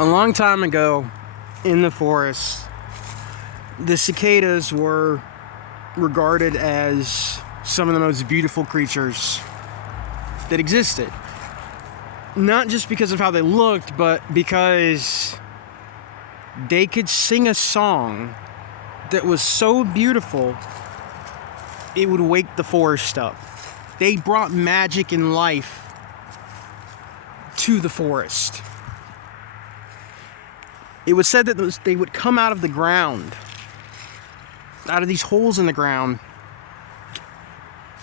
A long time ago in the forest, the cicadas were regarded as some of the most beautiful creatures that existed. Not just because of how they looked, but because they could sing a song that was so beautiful it would wake the forest up. They brought magic and life to the forest. It was said that they would come out of the ground, out of these holes in the ground,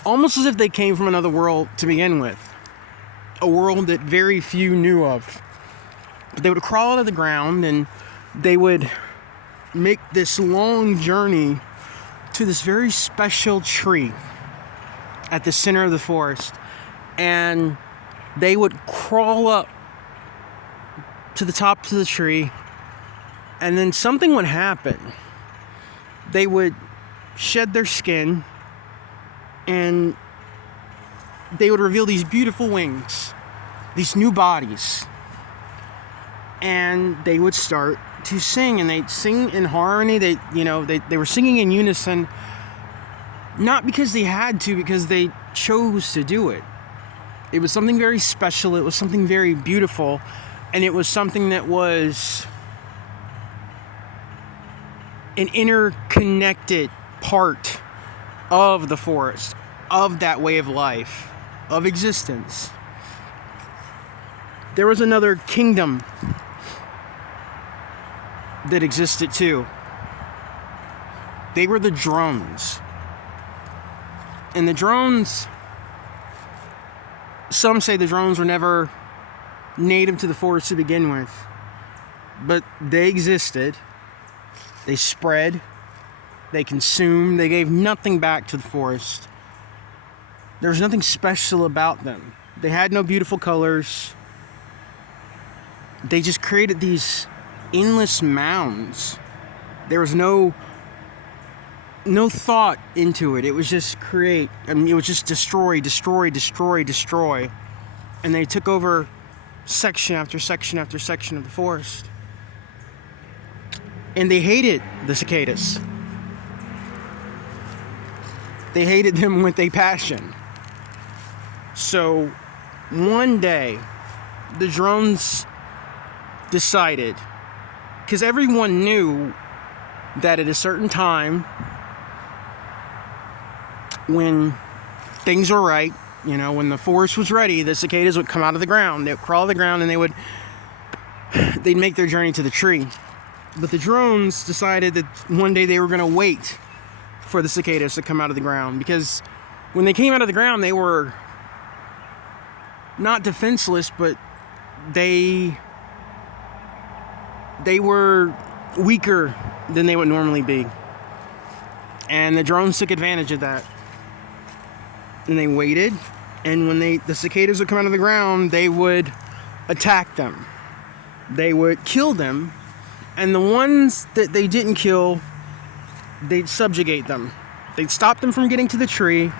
almost as if they came from another world to begin with. A world that very few knew of. But they would crawl out of the ground and they would make this long journey to this very special tree at the center of the forest. And they would crawl up to the top of the tree, and then something would happen. They would shed their skin and they would reveal these beautiful wings, these new bodies, and they would start to sing, and they'd sing in harmony. They were singing in unison, not because they had to, because they chose to do it. It was something very special. It was something very beautiful, and it was something that was an interconnected part of the forest, of that way of life, of existence. There was another kingdom that existed too. They were the drones. And the drones, some say the drones were never native to the forest to begin with, but they existed. They spread, they consumed, they gave nothing back to the forest. There was nothing special about them. They had no beautiful colors. They just created these endless mounds. There was no thought into it. It was just create. It was just destroy. And they took over section after section after section of the forest. And they hated the cicadas. They hated them with a passion. So one day, the drones decided, because everyone knew that at a certain time, when things were right, when the forest was ready, the cicadas would come out of the ground. They would crawl to the ground and they'd make their journey to the tree. But the drones decided that one day they were going to wait for the cicadas to come out of the ground, because when they came out of the ground, they were not defenseless, but they were weaker than they would normally be. And the drones took advantage of that. And they waited, and when the cicadas would come out of the ground, they would attack them. They would kill them, and the ones that they didn't kill, they'd subjugate them. They'd stop them from getting to the tree,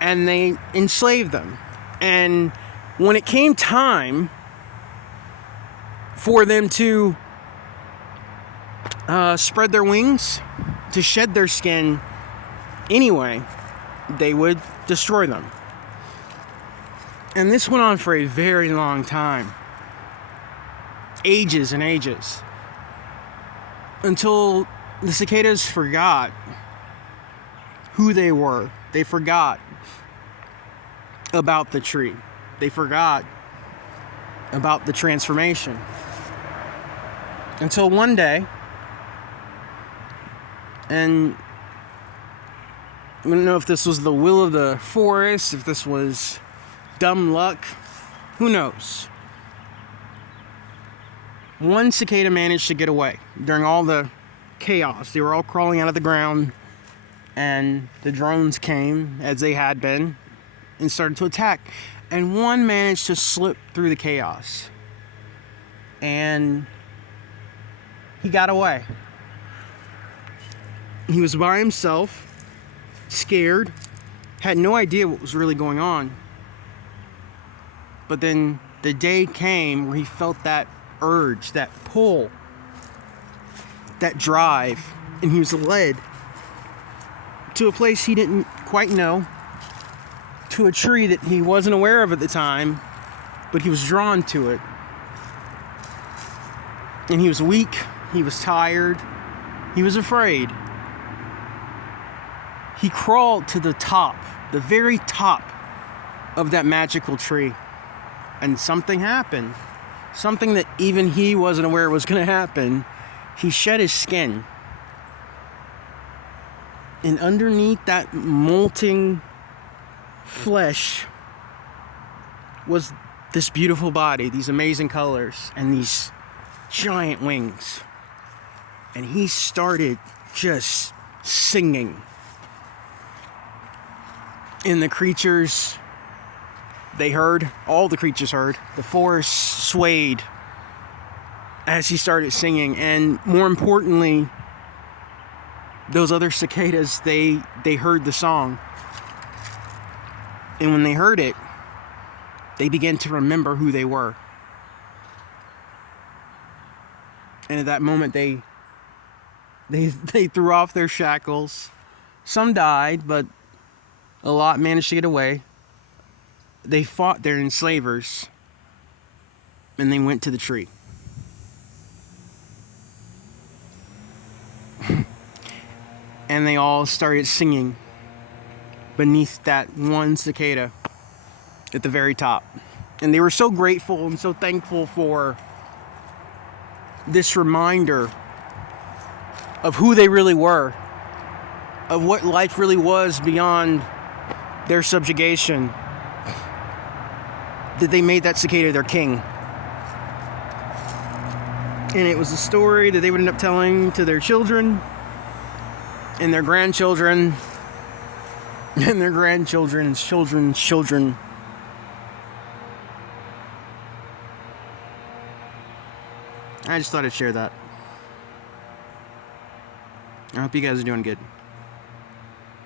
and they enslaved them. And when it came time for them to spread their wings, to shed their skin anyway, they would destroy them. And this went on for a very long time. Ages and ages. Until the cicadas forgot who they were. They forgot about the tree. They forgot about the transformation. Until one day, and I don't know if this was the will of the forest, if this was dumb luck, who knows? One cicada managed to get away during all the chaos. They were all crawling out of the ground, and the drones came, as they had been, and started to attack. And one managed to slip through the chaos, and he got away. He was by himself, scared, had no idea what was really going on. But then the day came where he felt that urge, that pull, that drive, and he was led to a place he didn't quite know, to a tree that he wasn't aware of at the time, but he was drawn to it. And he was weak, he was tired, he was afraid. He crawled to the top, the very top of that magical tree. And something happened. Something that even he wasn't aware was going to happen. He shed his skin. And underneath that molting flesh was this beautiful body, these amazing colors, and these giant wings. And he started just singing. And the creatures, they heard, all the creatures heard. The forest swayed as he started singing. And more importantly, those other cicadas, they heard the song. And when they heard it, they began to remember who they were. And at that moment, they threw off their shackles. Some died, but a lot managed to get away. They fought their enslavers, and they went to the tree. And they all started singing beneath that one cicada at the very top. And they were so grateful and so thankful for this reminder of who they really were, of what life really was beyond their subjugation, that they made that cicada their king. And it was a story that they would end up telling to their children and their grandchildren and their grandchildren's children's children. I just thought I'd share that. I hope you guys are doing good.